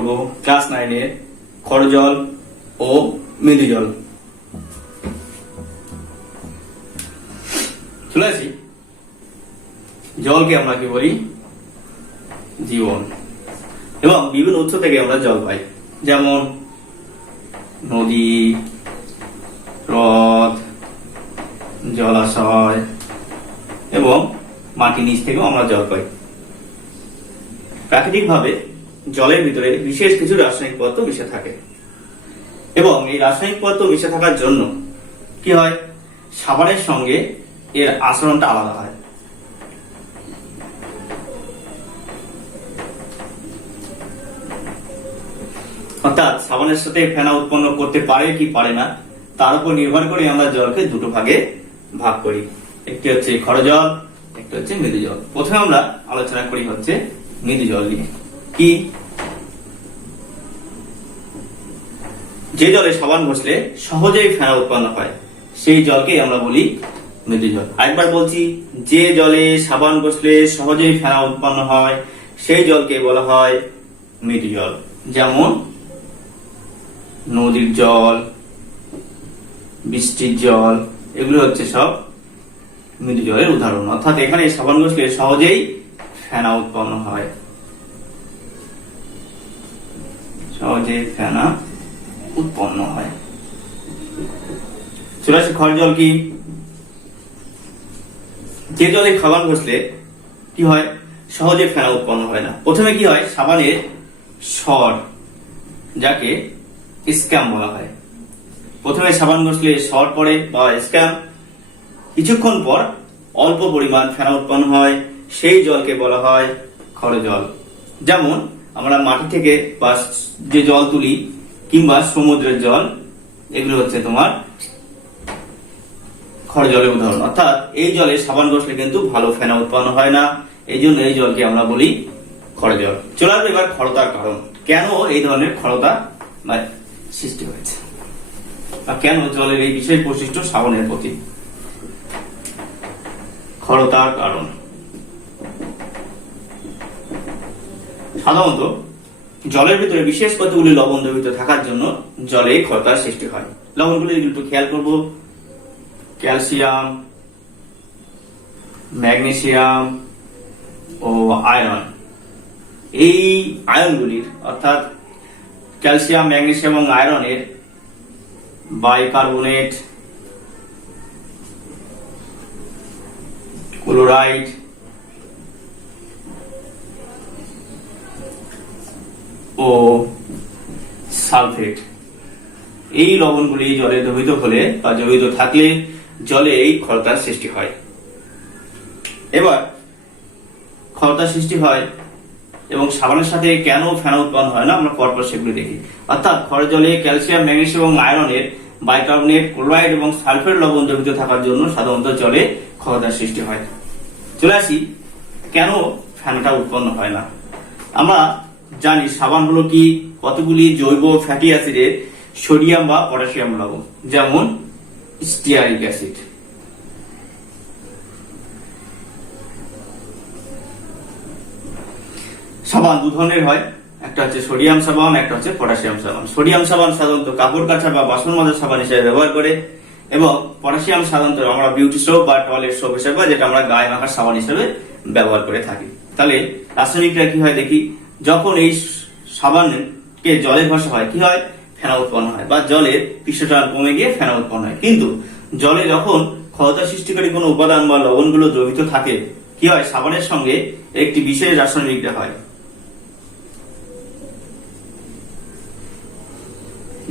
করব ক্লাস 9 এর খরজল ও মৃদুজল। চলে আসি, জলকে আমরা কি বলি? জীবন। এবং বিভিন্ন উৎস থেকে আমরা জল পাই, যেমন নদী, হ্রদ, জলাশয় এবং মাটির নিচ থেকেও আমরা জল পাই। প্রাকৃতিকভাবে জলের ভিতরে বিশেষ কিছু রাসায়নিক পদার্থ মিশে থাকে এবং এই রাসায়নিক পদার্থ মিশে থাকার জন্য কি হয়, সাবানের সঙ্গে এর আচরণটা আলাদা হয়। অর্থাৎ সাবানের সাথে ফেনা উৎপন্ন করতে পারে কি পারে না তার উপর নির্ভর করে আমরা জলকে দুটো ভাগে ভাগ করি, একটি হচ্ছে খরজল, একটি হচ্ছে মৃদুজল। প্রথমে আমরা আলোচনা করি হচ্ছে মৃদুজল নিয়ে। কি? যে জলে সাবান ঘষলে সহজেই ফেনা উৎপন্ন হয় সেই জলকে আমরা বলি মৃদুজল। আরেকবার বলছি, যে জলে সাবান ঘষলে সহজেই ফেনা উৎপন্ন হয় সেই জলকে বলা হয় মৃদুজল। যেমন নদীর জল, বৃষ্টির জল, এগুলো হচ্ছে সব মৃদু জলের উদাহরণ। অর্থাৎ এখানে সাবান ঘষলে সহজেই ফেনা উৎপন্ন হয়, সহজে ফেনা উৎপন্ন হয়। চলে আসে খরজল। কি? যে জলে সাবান ঘষলে কি হয়, সহজে ফেনা উৎপন্ন হয় না। প্রথমে কি হয়, সাবানের স্বর, যাকে স্ক্যাম বলা হয়, প্রথমে সাবান ঘষলে স্বর পড়ে বা স্ক্যাম, কিছুক্ষণ পর অল্প পরিমাণ ফেনা উৎপন্ন হয়, সেই জলকে বলা হয় খরজল। যেমন আমরা মাটি থেকে বা যে জল তুলি কিংবা সমুদ্রের জল, এগুলো হচ্ছে তোমার খরজলের উদাহরণ। অর্থাৎ এই জলে সাবান ঘষলে কিন্তু ভালো ফেনা উৎপন্ন হয় না, এই জন্য এই জলকে আমরা বলি খরজল। চলে আসবে এবার ক্ষরতার কারণ। কেন এই ধরনের ক্ষরতা সৃষ্টি হয়েছে বা কেন জলের এই বিশেষ বৈশিষ্ট্য সাবানের প্রতি? ক্ষরতার কারণ সাধারণত জলের ভিতরে বিশেষ কতগুলি লবণ দ্রবীভূত থাকার জন্য জলে ক্ষরতার সৃষ্টি হয়। লবণগুলি একটু খেয়াল করব: ক্যালসিয়াম, ম্যাগনেসিয়াম ও আয়রন। এই আয়নগুলির অর্থাৎ ক্যালসিয়াম, ম্যাগনেসিয়াম এবং আয়রনের বাইকার্বনেট, ক্লোরাইড ও সালফেট, এই লবণগুলি জলে দ্রবীভূত হলে বা দ্রবীভূত থাকলে জলে এই ক্ষরতার সৃষ্টি হয়। এবার ক্ষরতার সৃষ্টি হয় এবং সাবানের সাথে কেন ফেনা উৎপন্ন হয় না, আমরা পরপর সেগুলি দেখি। অর্থাৎ খরজলে ক্যালসিয়াম, ম্যাগনেসিয়াম এবং আয়রনের বাইকার্বনেট, ক্লোরাইড এবং সালফেট লবণ দ্রবীভূত থাকার জন্য সাধারণত জলে ক্ষরতার সৃষ্টি হয়। চলে আসি, কেন ফেনাটা উৎপন্ন হয় না। আমরা জানি সাবান হলো কি, কতগুলি জৈব ফ্যাটি অ্যাসিডের সোডিয়াম বা পটাশিয়াম লবণ, যেমন স্টিয়ারিক অ্যাসিড। সাবান দু ধরনের হয়, একটা হচ্ছে সোডিয়াম সাবান, একটা হচ্ছে পটাশিয়াম সাবান। সোডিয়াম সাবান সাধারণত কাপড় কাচা বা বাসন মাজার সাবান হিসেবে ব্যবহার করে এবং পটাশিয়াম সাধারণত আমরা বিউটি সোপ বা টয়লেট সোপ হিসেবে, যেটা আমরা গায়ে মাখার সাবান হিসেবে ব্যবহার করে থাকি। তাহলে রাসায়নিকরা কি হয় দেখি, যখন এই সাবানকে জলে ঘষা হয় কি হয়, ফেনা উৎপন্ন হয় বা জলের পৃষ্ঠটান কমে গিয়ে ফেনা উৎপন্ন হয়। কিন্তু জলে যখন ক্ষরতা সৃষ্টিকারী কোনো উপাদান বা লবণগুলো দ্রবীভূত থাকে কি হয়, সাবানের সঙ্গে একটি বিশেষ রাসায়নিক বিক্রিয়া হয়।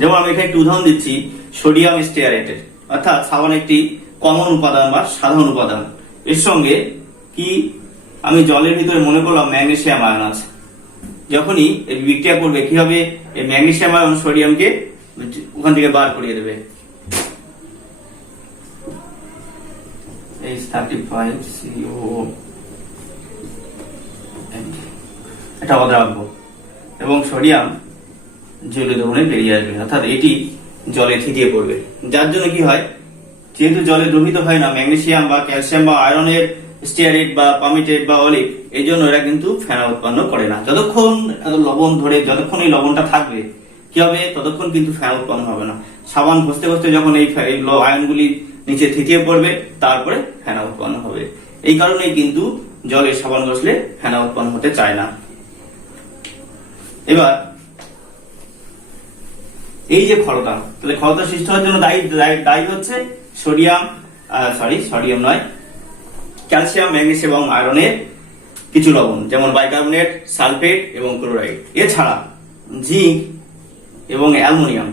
যেমন আমি এখানে একটি উদাহরণ দিচ্ছি, সোডিয়াম স্টিয়ারেটের। অর্থাৎ সাবান একটি কমন উপাদান বা সাধারণ উপাদান, এর সঙ্গে কি আমি জলের ভিতরে মনে করলাম ম্যাগনেসিয়াম আয়ন আছে, যখনই এই বিক্রিয়া করবে কি হবে, এই ম্যাগনেসিয়াম আয়ন সোডিয়ামকে ওখান থেকে বার করিয়ে দেবে। এটা রাখবো এবং সোডিয়াম জলীয় দ্রবণে বেরিয়ে আসবে, অর্থাৎ এটি জলে থিতিয়ে পড়বে। যার জন্য কি হয়, যেহেতু জলে দ্রবীভূত হয় না ম্যাগনেসিয়াম বা ক্যালসিয়াম বা আয়রনের স্টিয়ারেট বা পামিটেট বা অলিভ, এই জন্য এরা কিন্তু ফেনা উৎপন্ন করে না। যতক্ষণ এই লবণটা থাকবে কি হবে, ততক্ষণ কিন্তু ফেনা উৎপন্ন হবে না। সাবান ঘষতে ঘষতে যখন এই আয়নগুলি নিচে থিতিয়ে পড়বে, তারপরে ফেনা উৎপন্ন হবে। এই কারণেই কিন্তু জলে সাবান ঘষলে ফেনা উৎপন্ন হতে চায় না। এবার এই যে খড়তা, তাহলে খড়তা সৃষ্টি হওয়ার জন্য দায়ী হচ্ছে সোডিয়াম নয়, ক্যালসিয়াম, ম্যাগনেসিয়াম এবং আয়রনের কিছু লবণ, যেমন বাইকার্বনেট, সালফেট এবং ক্লোরাইড। এছাড়া জিঙ্ক এবং অ্যালুমিনিয়াম,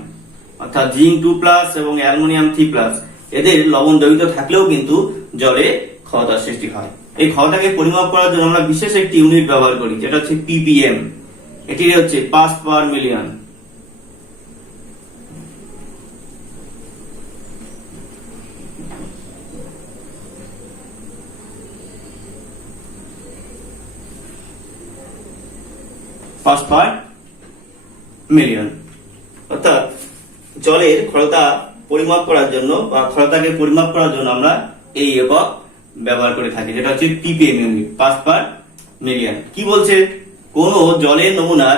অর্থাৎ জিঙ্ক 2+ এবং অ্যালুমিনিয়াম 3+, এদের লবণ দ্রবীভূত থাকলেও কিন্তু জলে ক্ষয়তার সৃষ্টি হয়। এই ক্ষয়তাকে পরিমাপ করার জন্য আমরা বিশেষ একটি ইউনিট ব্যবহার করি, যেটা হচ্ছে ppm। এটি হচ্ছে parts per million. Parts per million, অর্থাৎ জলের ক্ষরতা পরিমাপ করার জন্য বা ক্ষরতাকে পরিমাপ করার জন্য আমরা এই একক ব্যবহার করে থাকি, যেটা হচ্ছে ppm unit, parts per million. কি বলছে, কোন জলের নমুনার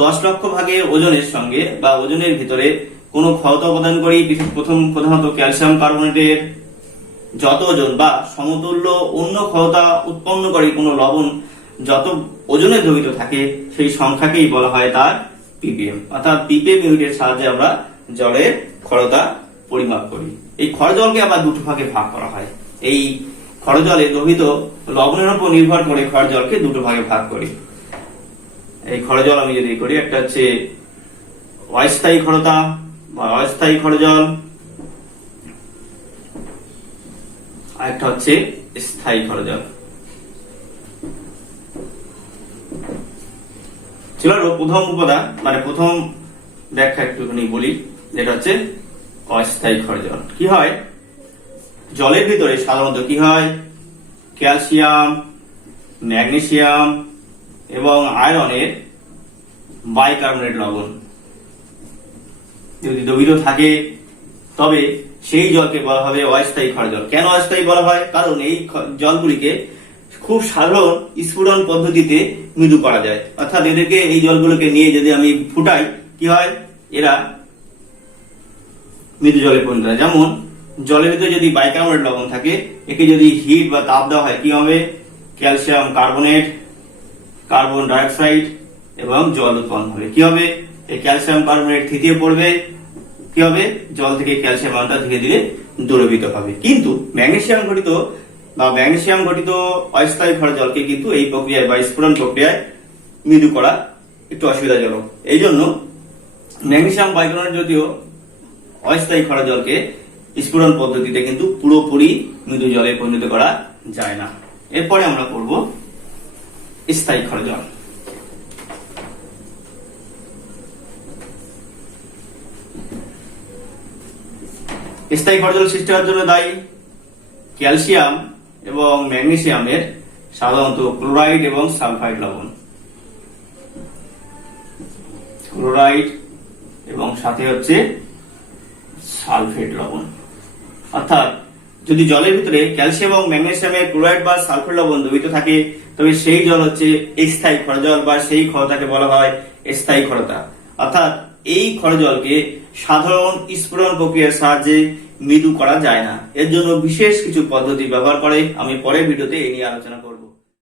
10 লক্ষ ভাগে ওজনের সঙ্গে বা ওজনের ভিতরে কোন ক্ষরতা উপাদানকারী প্রধানত ক্যালসিয়াম কার্বনেটের যত ওজন বা সমতুল্য অন্য ক্ষরতা উৎপন্নকারী কোন লবণ যত ওজনে দ্রবীভূত থাকে, সেই সংখ্যাকেই বলা হয় তার ppm। অর্থাৎ ppm ইউনিটের সাহায্যে আমরা জলের ক্ষরতা পরিমাপ করি। এই ক্ষরজলকে আবার দুটো ভাগে ভাগ করা হয়। এই ক্ষরজলে দ্রবীভূত লবণের উপর নির্ভর করে ক্ষরজলকে দুটো ভাগে ভাগ করি। এই ক্ষরজল আমি যদি করি, একটা হচ্ছে অস্থায়ী ক্ষরতা বা অস্থায়ী ক্ষরজল, আর একটা হচ্ছে স্থায়ী ক্ষরজল। চলো প্রথম উপাদান মানে প্রথম ব্যাখ্যা একটুখানি বলি, যেটা হচ্ছে অস্থায়ী ক্ষরজল। কি হয়, জলের ভিতরে সাধারণত কি হয়, ক্যালসিয়াম, ম্যাগনেসিয়াম এবং আয়রনের বাইকার্বনেট লবণ যদি দ্রবীভূত থাকে, তবে সেই জলকে বলা হবে অস্থায়ী ক্ষরজল। কেন অস্থায়ী বলা হয়, কারণ এই জলগুলিকে খুব সাধারণ স্ফুটন পদ্ধতিতে মৃদু করা যায়। অর্থাৎ এদেরকে, এই জলগুলোকে নিয়ে যদি আমি ফুটাই, কি হয়, এরা মৃদু জলে পরিণত হয়। যেমন জলের ভিতরে যদি বাইকার্বনেট লবণ থাকে, একে যদি হিট বা তাপ দেওয়া হয়, কি হবে, ক্যালসিয়াম কার্বনেট, কার্বন ডাইঅক্সাইড এবং জল উৎপন্ন হবে। কি হবে, এই ক্যালসিয়াম কার্বনেট থিতিয়ে পড়বে, কি হবে, জল থেকে ক্যালসিয়াম আয়নটা ধীরে ধীরে দ্রবীভূত হবে। কিন্তু ম্যাগনেসিয়াম ঘটিত অস্থায়ী ক্ষরজলকে কিন্তু এই প্রক্রিয়ায় বা স্ফুটন প্রক্রিয়ায় মৃদু করা একটু অসুবিধাজনক। এই জন্য ম্যাগনেসিয়াম বাইকার্বনেট যদিও অস্থায়ী ক্ষরজলকে স্ফুটন পদ্ধতিতে কিন্তু পুরোপুরি মৃদু জলে পরিণত করা যায় না। এরপরে আমরা করব স্থায়ী ক্ষরজল। স্থায়ী ক্ষরজল সৃষ্টি হওয়ার জন্য দায়ী ক্যালসিয়াম এবং ম্যাগনেসিয়ামের সাধারণত ক্লোরাইড এবং সালফাইড লবণ। ক্লোরাইড এবং সাথে হচ্ছে সালফেট লবণ। অর্থাৎ যদি জলের ভিতরে ক্যালসিয়াম এবং ম্যাগনেসিয়ামের ক্লোরাইড বা সালফেট লবণ দ্রবীভূত থাকে, তবে সেই জল হচ্ছে স্থায়ী ক্ষরজল বা সেই ক্ষরতাকে বলা হয় স্থায়ী ক্ষরতা। অর্থাৎ এই ক্ষরজলকে সাধারণ স্ফুটন প্রক্রিয়ার সাহায্যে মৃদু করা যায় না। এর জন্য বিশেষ কিছু পদ্ধতি ব্যবহার করে, আমি পরের ভিডিওতে এই নিয়ে আলোচনা করব।